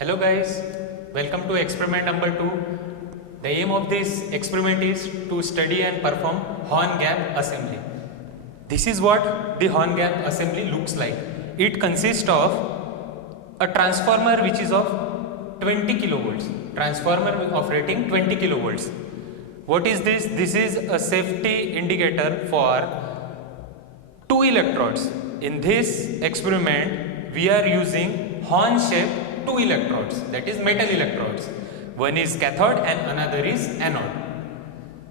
Hello guys, welcome to experiment number 2. The aim of this experiment is to study and perform horn gap assembly. This is what the horn gap assembly looks like. It consists of a transformer which is of 20 kilovolts, transformer of rating 20 kilovolts. What is this? This is a safety indicator for 2 electrodes. In this experiment, we are using horn shaped 2 electrodes, that is metal electrodes. One is cathode and another is anode.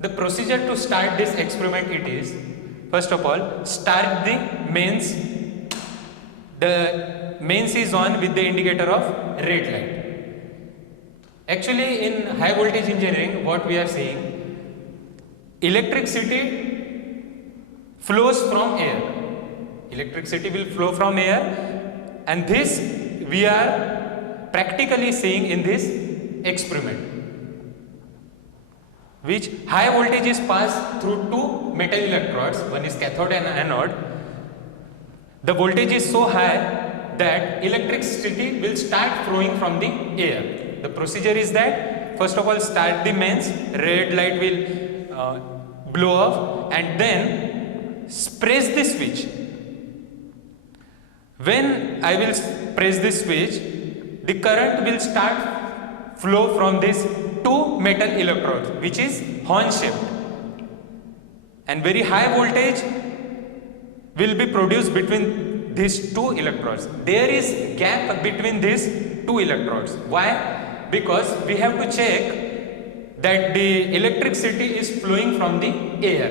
The procedure to start this experiment it is, first of all, start the mains. The mains is on with the indicator of red light. Actually, in high voltage engineering, what we are seeing, electricity flows from air. Electricity will flow from air, and this we are practically seeing in this experiment, which high voltage is passed through 2 metal electrodes, one is cathode and anode. The voltage is so high that electricity will start flowing from the air. The procedure is that, first of all, start the mains, red light will blow off, and then press the switch. When I will press this switch, the current will start flow from these 2 metal electrodes, which is horn shaped, and very high voltage will be produced between these 2 electrodes. There is gap between these 2 electrodes. Why? Because we have to check that the electricity is flowing from the air.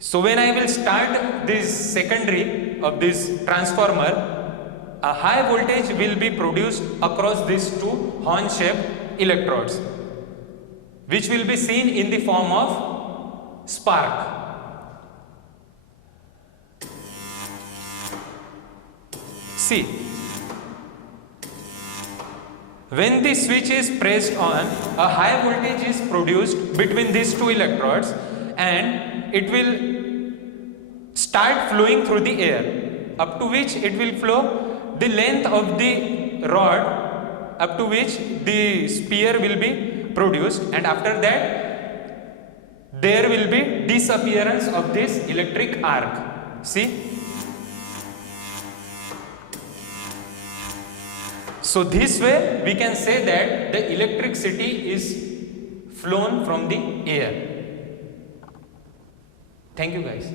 So when I will start this secondary of this transformer, a high voltage will be produced across these 2 horn shaped electrodes, which will be seen in the form of spark. See, when the switch is pressed on, a high voltage is produced between these 2 electrodes, and it will start flowing through the air, up to which it will flow the length of the rod, up to which the sphere will be produced, and after that there will be disappearance of this electric arc. See, so this way we can say that the electricity is flown from the air. Thank you guys.